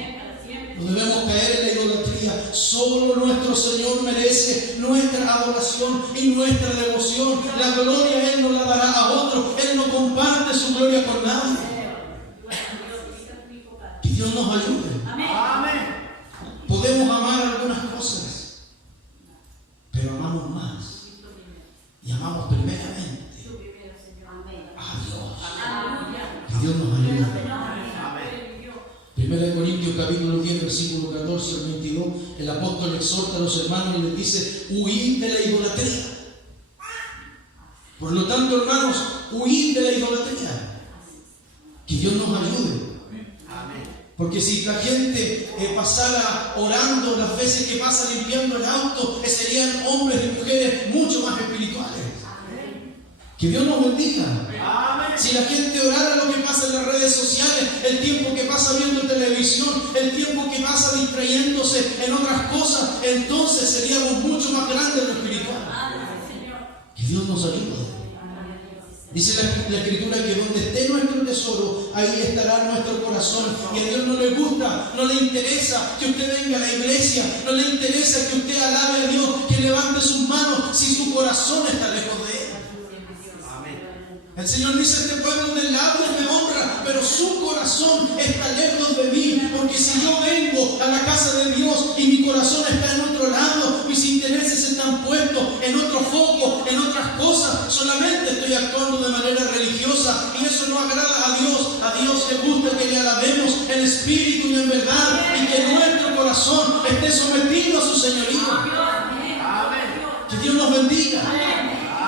No debemos caer en la idolatría. Solo nuestro Señor merece nuestra adoración y nuestra devoción. La gloria Él no la dará a otro. Él no comparte su gloria con nadie. Que Dios nos ayude. Amén. Podemos amar algunas cosas, pero amamos más. Y amamos primeramente a Dios. Que Dios nos ayude. 1 Corintios capítulo 10, versículo 14 al 22, el apóstol exhorta a los hermanos y les dice: huid de la idolatría. Por lo tanto, hermanos, huid de la idolatría. Que Dios nos ayude. Porque si la gente pasara orando las veces que pasa limpiando el auto, serían hombres y mujeres mucho más espirituales. Que Dios nos bendiga. Amén. Si la gente orara lo que pasa en las redes sociales, el tiempo que pasa viendo televisión, el tiempo que pasa distrayéndose en otras cosas, entonces seríamos mucho más grandes en lo espiritual. Que Dios nos ayude. Dice la Escritura que donde esté nuestro tesoro, ahí estará nuestro corazón. Y a Dios no le gusta, no le interesa que usted venga a la iglesia, no le interesa que usted alabe a Dios, que levante sus manos, si su corazón está lejos de Él. El Señor dice: este pueblo de labios me honra, pero su corazón está lejos de mí. Porque si yo vengo a la casa de Dios y mi corazón está en otro lado, mis intereses están puestos en otro foco, en otras cosas, solamente estoy actuando de manera religiosa y eso no agrada a Dios. A Dios le gusta que le alabemos en espíritu y en verdad, y que nuestro corazón esté sometido a su señorío. Que Dios nos bendiga.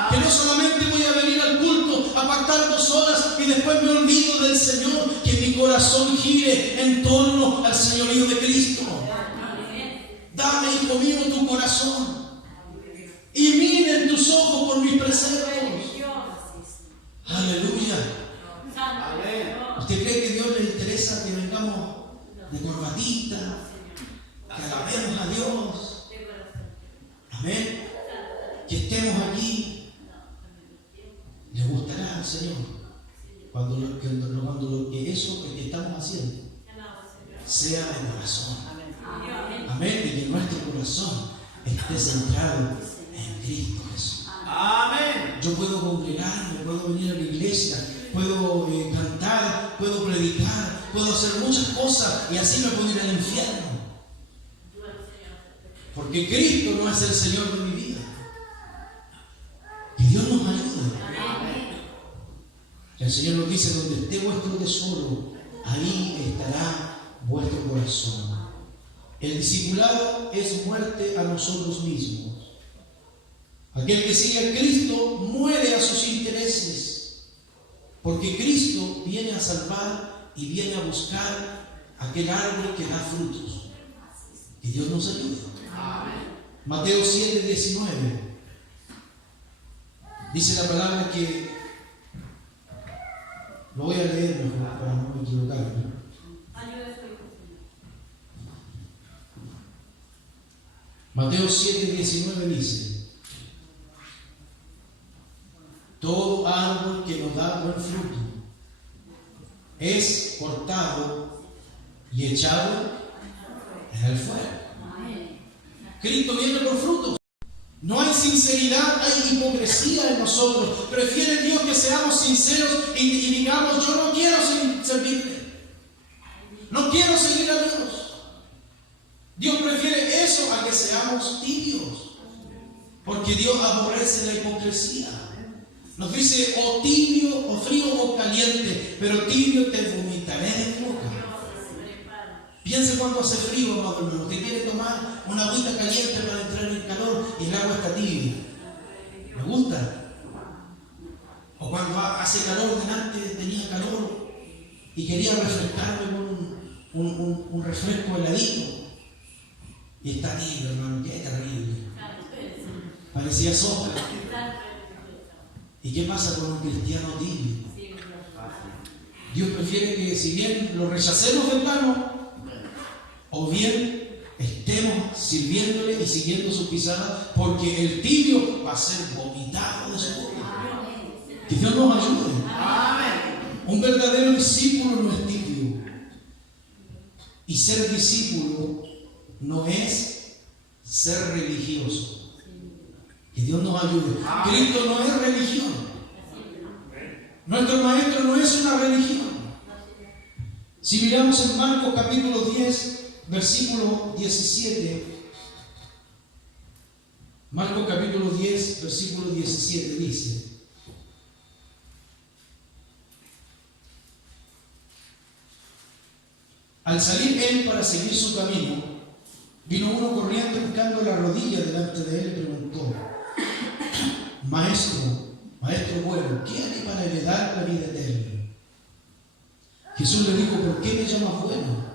Que no solamente voy a venir al culto a pactar 2 horas y después me olvido del Señor. Que mi corazón gire en torno al señorío de Cristo. Dame, hijo mío, tu corazón y miren tus ojos por mis preceptos. Aleluya. ¿Usted cree que a Dios le interesa que vengamos de corbatita, que alabemos a Dios? Amén. Que estemos aquí. ¿Le gustará al Señor cuando lo que eso que estamos haciendo sea de corazón? Amén. Y que nuestro corazón esté centrado en Cristo Jesús. Amén. Yo puedo congregarme, puedo venir a la iglesia, puedo cantar, puedo predicar, puedo hacer muchas cosas y así me puedo ir al infierno. Porque Cristo no es el Señor de mi vida. Que Dios nos ayude. El Señor nos dice: donde esté vuestro tesoro, ahí estará vuestro corazón. El discipulado es muerte a nosotros mismos. Aquel que sigue a Cristo muere a sus intereses, porque Cristo viene a salvar y viene a buscar aquel árbol que da frutos. Que Dios nos ayude. Mateo 7, 19. Dice la palabra que lo voy a leer mejor para no equivocarme. Mateo 7, 19 dice: todo árbol que nos da buen fruto es cortado y echado en el fuego. Cristo viene por frutos. No hay sinceridad, hay hipocresía en nosotros. Prefiere Dios que seamos sinceros y digamos: yo no quiero servirle, no quiero seguir a Dios. Dios prefiere eso a que seamos tibios, porque Dios aborrece la hipocresía. Nos dice o tibio, o frío, o caliente, pero tibio te vomitaré de mi boca. Piense cuando hace frío, amado hermano. Usted quiere tomar una agüita caliente para entrar en calor y el agua está tibia. ¿Me gusta? O cuando hace calor, delante tenía calor y quería refrescarme con un refresco heladito. Y está tibio, hermano. Qué terrible. Parecía sopa. ¿Y qué pasa con un cristiano tibio? Dios prefiere que, si bien lo rechacemos de plano, o bien estemos sirviéndole y siguiendo sus pisadas, porque el tibio va a ser vomitado de su boca. Que Dios nos ayude. Un verdadero discípulo no es tibio. Y ser discípulo no es ser religioso. Que Dios nos ayude. Cristo no es religión. Nuestro maestro no es una religión. Si miramos en Marcos capítulo 10, versículo 17. Marcos capítulo 10, versículo 17 dice: al salir él para seguir su camino, vino uno corriendo buscando la rodilla delante de él y preguntó: Maestro bueno, ¿qué haré para heredar la vida eterna? Jesús le dijo: ¿por qué me llamas bueno?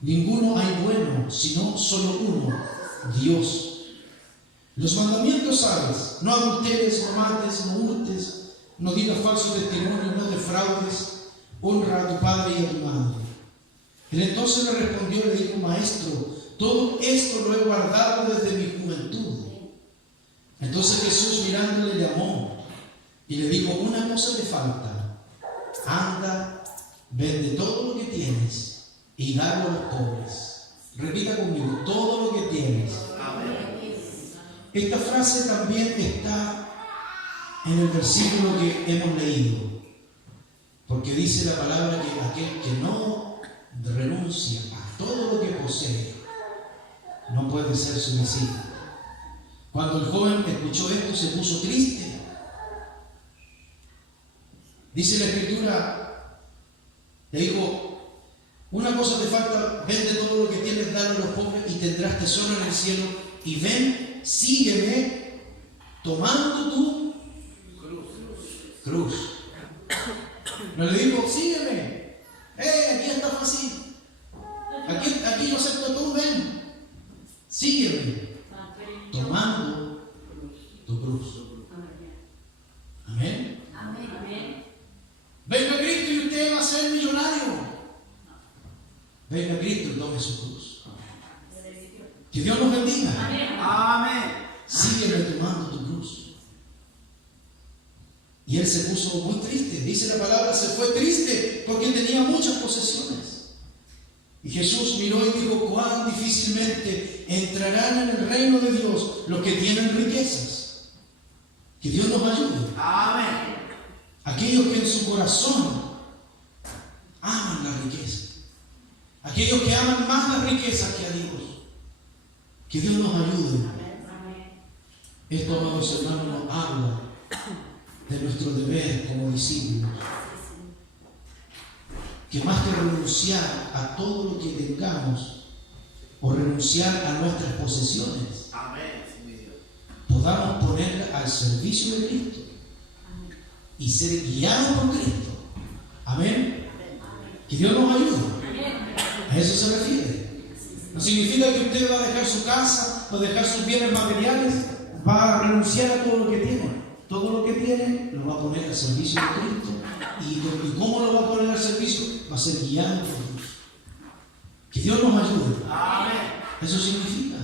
Ninguno hay bueno, sino solo uno, Dios. Los mandamientos sabes: no adulteres, no mates, no hurtes, no digas falso testimonio, no defraudes, honra a tu padre y a tu madre. Él entonces le respondió y le dijo: Maestro, todo esto lo he guardado desde mi juventud. Entonces Jesús, mirándole, le llamó y le dijo: una cosa te falta. Anda, vende todo lo que tienes y dalo a los pobres. Repita conmigo: todo lo que tienes. Esta frase también está en el versículo que hemos leído, porque dice la palabra que aquel que no renuncia a todo lo que posee no puede ser su discípulo. Cuando el joven escuchó esto, se puso triste. Dice la Escritura, le dijo: una cosa te falta, vende todo lo que tienes, dalo a los pobres y tendrás tesoro en el cielo, y ven, sígueme, tomando tu cruz. No le dijo: sígueme, aquí está fácil, aquí yo acepto todo, ven, sígueme, tomando tu cruz. Amén. Venga Cristo y usted va a ser millonario. Venga Cristo y tome su cruz. Que Dios nos bendiga. Amén. Sígueme tomando tu cruz. Y él se puso muy triste. Dice la palabra, se fue triste porque tenía muchas posesiones. Y Jesús miró y dijo: cuán difícilmente entrarán en el reino de Dios los que tienen riquezas. Que Dios nos ayude. Amén. Aquellos que en su corazón aman la riqueza. Aquellos que aman más las riquezas que a Dios. Que Dios nos ayude. Esto, amados hermanos, nos habla de nuestro deber como discípulos. Que más que renunciar a todo lo que tengamos o renunciar a nuestras posesiones, podamos ponerla al servicio de Cristo y ser guiados por Cristo. Amén. Que Dios nos ayude. A eso se refiere. No significa que usted va a dejar su casa, va a dejar sus bienes materiales, va a renunciar a todo lo que tiene. Todo lo que tiene lo va a poner al servicio de Cristo. ¿Y cómo lo va a poner al servicio? Va a ser guiado por Dios. Que Dios nos ayude. Amén. Eso significa.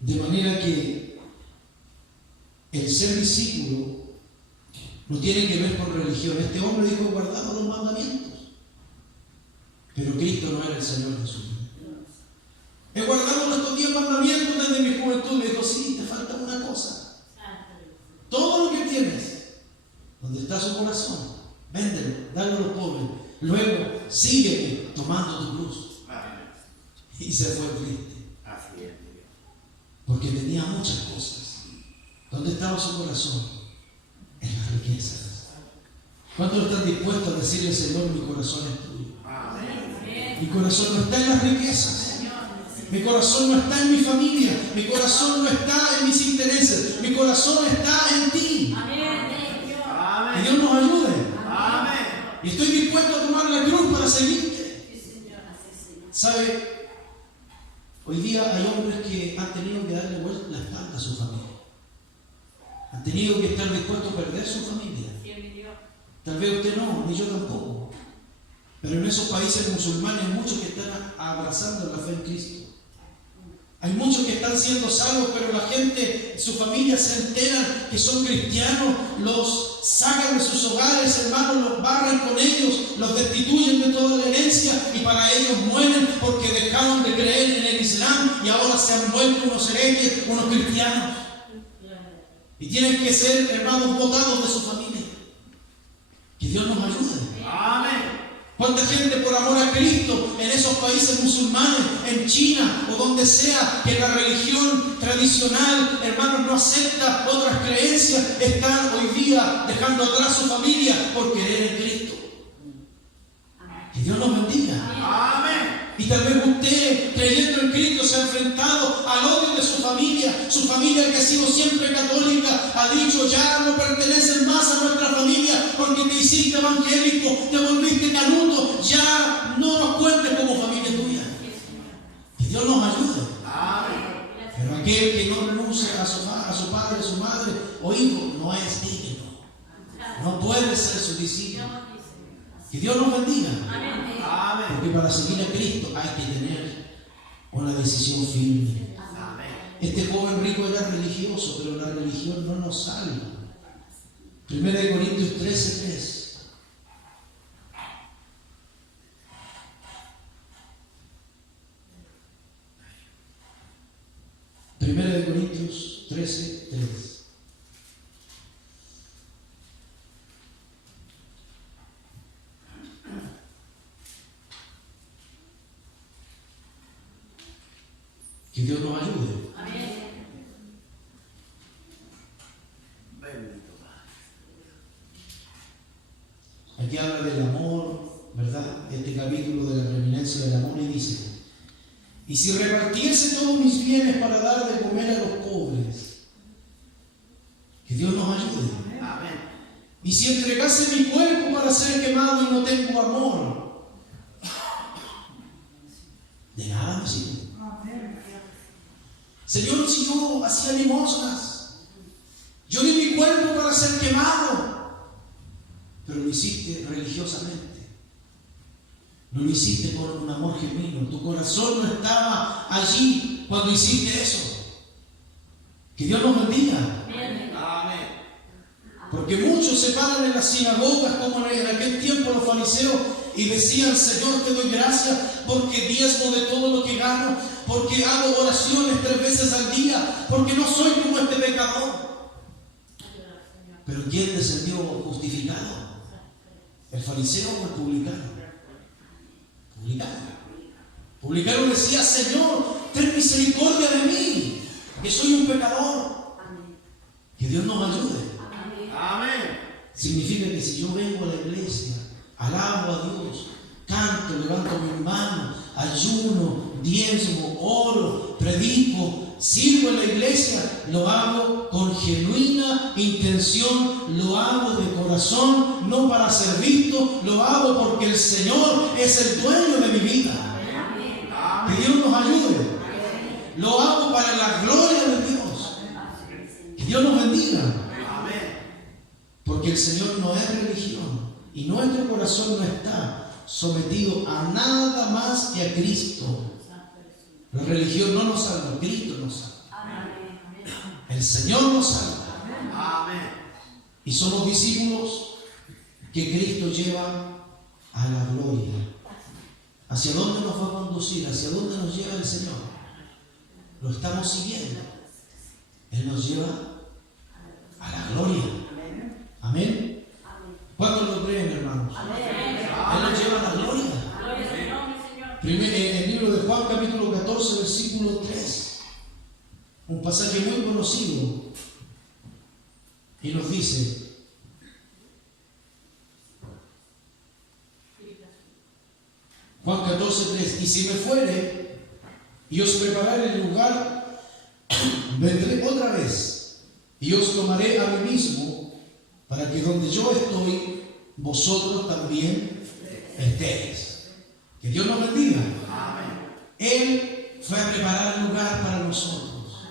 De manera que el ser discípulo no tiene que ver con religión. Este hombre dijo: guardaba los mandamientos. Pero Cristo no era el Señor de su vida. He guardado estos 10 mandamientos desde mi juventud. Le dijo: sí, te falta una cosa. Todo lo que tienes, donde está su corazón, véndelo, dale a los pobres. Luego, sígueme tomando tu cruz. Y se fue triste. Porque tenía muchas cosas. ¿Dónde estaba su corazón? En riquezas. ¿Cuántos están dispuestos a decirle, Señor, mi corazón es tuyo? Mi corazón no está en las riquezas. Mi corazón no está en mi familia. Mi corazón no está en mis intereses. Mi corazón está en ti. Que Dios nos ayude. Y estoy dispuesto a tomar la cruz para seguirte. ¿Sabe? Hoy día hay hombres que han tenido que darle vuelta la espalda a su familia. Han tenido que estar dispuestos a perder su familia. Tal vez usted no, ni yo tampoco. Pero en esos países musulmanes hay muchos que están abrazando la fe en Cristo. Hay muchos que están siendo salvos, pero la gente, su familia se enteran que son cristianos, los sacan de sus hogares, hermanos, los barren con ellos, los destituyen de toda la herencia y para ellos mueren porque dejaron de creer en el Islam y ahora se han vuelto unos herejes, unos cristianos. Y tienen que ser, hermanos, botados de su familia. Que Dios nos ayude. Amén. ¿Cuánta gente por amor a Cristo en esos países musulmanes, en China o donde sea, que la religión tradicional, hermanos, no acepta otras creencias, están hoy día dejando atrás su familia por querer en Cristo? Que Dios nos bendiga. Amén. Y tal vez usted, creyendo en Cristo, se ha enfrentado al odio de su familia que ha sido siempre católica, ha dicho, ya no pertenecen más a nuestra familia porque te hiciste evangélico, te volviste canuto, ya no nos cuentes como familia tuya. Que Dios nos ayude. Amén. Pero aquel que no renuncia a su padre, a su madre o hijo, no es digno. No puede ser su discípulo. Que Dios nos bendiga. Amén. Porque para seguir a Cristo hay que tener una decisión firme. Amén. Este joven rico era religioso, pero la religión no nos salva. 1 Corintios 13:3. Primera de Corintios 13:3. Que Dios nos ayude. Amén. Aquí habla del amor, ¿verdad? Este capítulo de la preeminencia del amor y dice: y si repartiese todos mis bienes para dar de comer a los pobres, que Dios nos ayude. Amén. Y si entregase mi cuerpo para ser quemado y no tengo amor, de nada me sirve. Señor, si yo hacía limosnas, yo di mi cuerpo para ser quemado, pero lo hiciste religiosamente, no lo hiciste con un amor genuino, tu corazón no estaba allí cuando hiciste eso. Que Dios nos bendiga. Amén. Porque muchos se paran en las sinagogas como en aquel tiempo los fariseos y decían: Señor, te doy gracias porque diezmo de todo lo que gano, porque hago oraciones 3 veces al día, porque no soy como este pecador. Pero ¿quién descendió justificado? ¿El fariseo o el publicano? Publicano decía: Señor, ten misericordia de mí, que soy un pecador. Que Dios nos ayude. Amén. Significa que si yo vengo a la iglesia, alabo a Dios, canto, levanto mi mano, ayuno, diezmo, oro, predico, sirvo en la iglesia, lo hago con genuina intención, lo hago de corazón, no para ser visto, lo hago porque el Señor es el dueño de mi vida. Que Dios nos ayude. Lo hago para la gloria de Dios. Que Dios nos bendiga. Porque el Señor no es religión y nuestro corazón no está sometido a nada más que a Cristo. La religión no nos salva, Cristo nos salva. El Señor nos salva. Y somos discípulos que Cristo lleva a la gloria. ¿Hacia dónde nos va a conducir? ¿Hacia dónde nos lleva el Señor? Lo estamos siguiendo. Él nos lleva a la gloria. Amén. ¿Cuántos lo creen, hermanos? Él nos lleva a la gloria. En el libro de Juan, capítulo 14, versículo 3, un pasaje muy conocido, y nos dice: Juan 14:3. Y si me fuere y os prepararé el lugar, vendré otra vez y os tomaré a mí mismo, para que donde yo estoy, vosotros también estéis. Que Dios nos bendiga. Él fue a preparar el lugar para nosotros,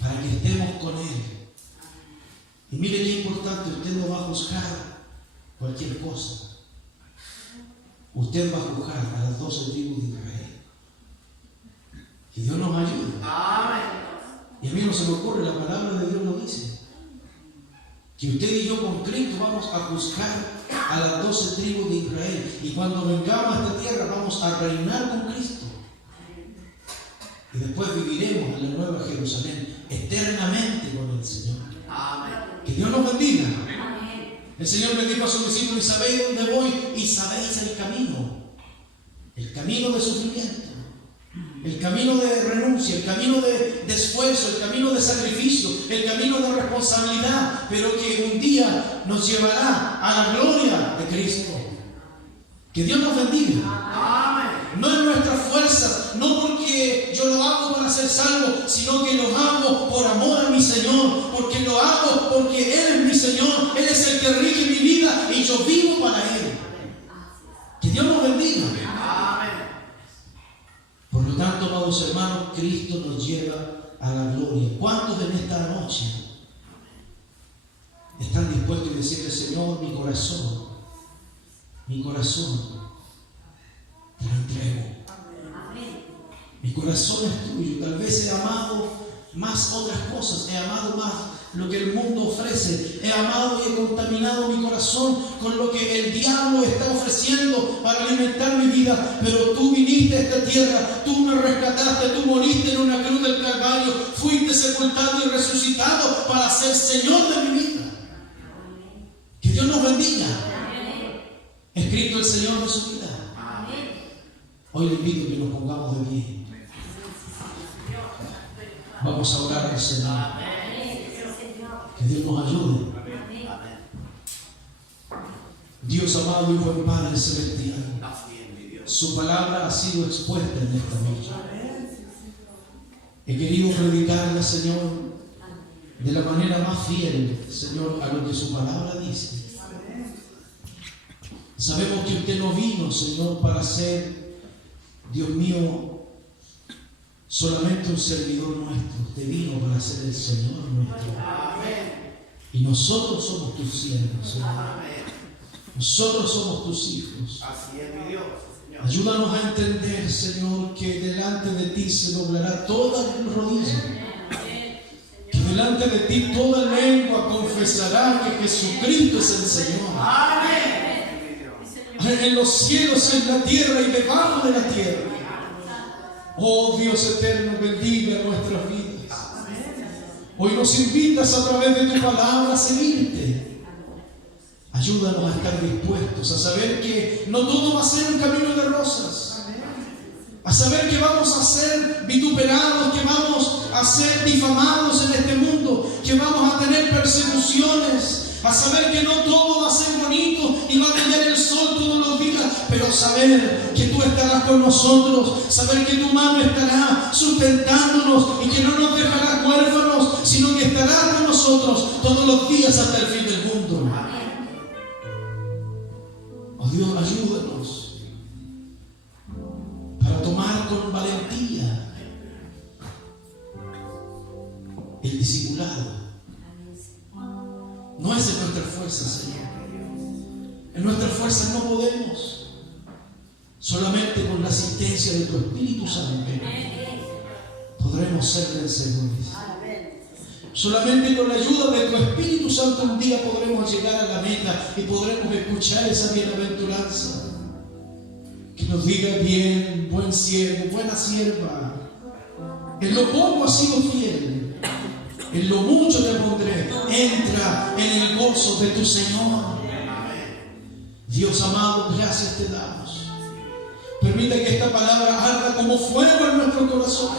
para que estemos con Él. Y mire qué importante, usted no va a juzgar cualquier cosa. Usted va a juzgar a las 12 tribus de Israel. Que Dios nos ayude. Y a mí no se me ocurre, la palabra de Dios lo dice, que usted y yo con Cristo vamos a juzgar a las 12 tribus de Israel. Y cuando vengamos a esta tierra vamos a reinar con Cristo. Y después viviremos en la nueva Jerusalén eternamente con el Señor. Que Dios nos bendiga. El Señor le dijo a sus discípulos: y sabéis dónde voy y sabéis el camino de sufrimiento, el camino de renuncia, el camino de esfuerzo, el camino de sacrificio, el camino de responsabilidad, pero que un día nos llevará a la gloria de Cristo. Que Dios nos bendiga. No en nuestras fuerzas, no porque yo lo hago para ser salvo, sino que lo hago por amor a mi Señor, porque lo hago porque Él es mi Señor, Él es el que rige mi vida y yo vivo para Él. Que Dios nos bendiga. Por lo tanto, amados hermanos, Cristo nos lleva a la gloria. ¿Cuántos en esta noche están dispuestos a decirle: Señor, mi corazón te lo entrego? Mi corazón es tuyo. Tal vez he amado más otras cosas, he amado más lo que el mundo ofrece, he amado y he contaminado mi corazón con lo que el diablo está ofreciendo para alimentar mi vida. Pero tú viniste a esta tierra, tú me rescataste, tú moriste en una cruz del Calvario, fuiste sepultado y resucitado para ser Señor de mi vida. Que Dios nos bendiga. Es Cristo el Señor de su vida. Hoy le invito a que nos pongamos de pie. Vamos a orar al Señor. Que Dios nos ayude. Dios amado y buen Padre celestial, su palabra ha sido expuesta en esta noche. He querido predicarla, Señor, de la manera más fiel, Señor, a lo que su palabra dice. Sabemos que usted no vino, Señor, para ser, Dios mío, solamente un servidor nuestro. Usted vino para ser el Señor nuestro. Y nosotros somos tus siervos, Señor. Nosotros somos tus hijos. Ayúdanos a entender, Señor, que delante de ti se doblará toda rodilla, que delante de ti toda lengua confesará que Jesucristo es el Señor. En los cielos, en la tierra y debajo de la tierra. Oh Dios eterno, bendiga nuestras vidas. Hoy nos invitas a través de tu palabra a seguirte. Ayúdanos a estar dispuestos, a saber que no todo va a ser un camino de rosas, a saber que vamos a ser vituperados, que vamos a ser difamados en este mundo, que vamos a tener persecuciones, a saber que no todo va a ser bonito y va a brillar el sol todos los días, pero saber que tú estarás con nosotros, saber que tu mano estará sustentándonos y que no nos dejarás huérfanos, sino que estarás con nosotros todos los días hasta el fin del mundo. Oh Dios, ayúdanos para tomar con valentía el discipulado. No es en nuestra fuerza, Señor. En nuestra fuerza no podemos. Solamente con la asistencia de tu Espíritu Santo podremos ser vencedores. Solamente con la ayuda de tu Espíritu Santo un día podremos llegar a la meta y podremos escuchar esa bienaventuranza que nos diga: bien, buen siervo, buena sierva. En lo poco has sido fiel, en lo mucho te pondré. Entra en el gozo de tu Señor. Dios amado, gracias te damos. Permite que esta palabra arda como fuego en nuestro corazón.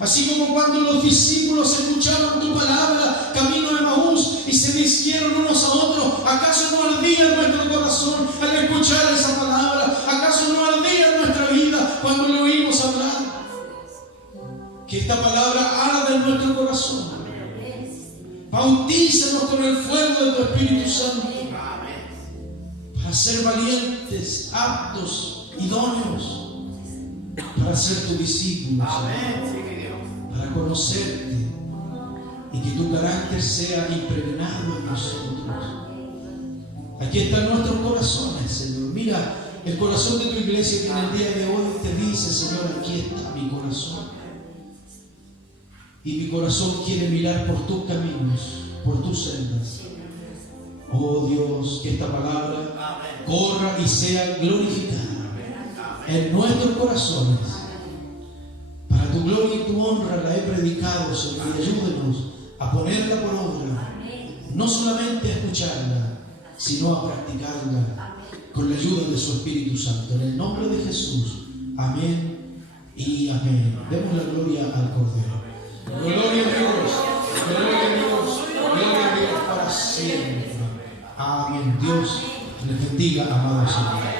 Así como cuando los discípulos escuchaban tu palabra camino a Emaús y se dijeron unos a otros: ¿acaso no ardía en nuestro corazón al escuchar esa palabra? ¿Acaso no ardía esta palabra arda en nuestro corazón. Bautízanos con el fuego de tu Espíritu Santo para ser valientes, aptos, idóneos, para ser tu discípulo, para conocerte y que tu carácter sea impregnado en nosotros. Aquí están nuestros corazones, Señor. Mira, el corazón de tu iglesia que en el día de hoy te dice, Señor, aquí está mi corazón. Y mi corazón quiere mirar por tus caminos, por tus sendas. Oh Dios, que esta palabra corra y sea glorificada en nuestros corazones. Para tu gloria y tu honra la he predicado, Señor, y ayúdenos a ponerla por obra. No solamente a escucharla, sino a practicarla con la ayuda de su Espíritu Santo. En el nombre de Jesús. Amén y amén. Demos la gloria al Cordero. Gloria a Dios, gloria a Dios, gloria a Dios para siempre. Amén. Dios les bendiga, amados hermanos.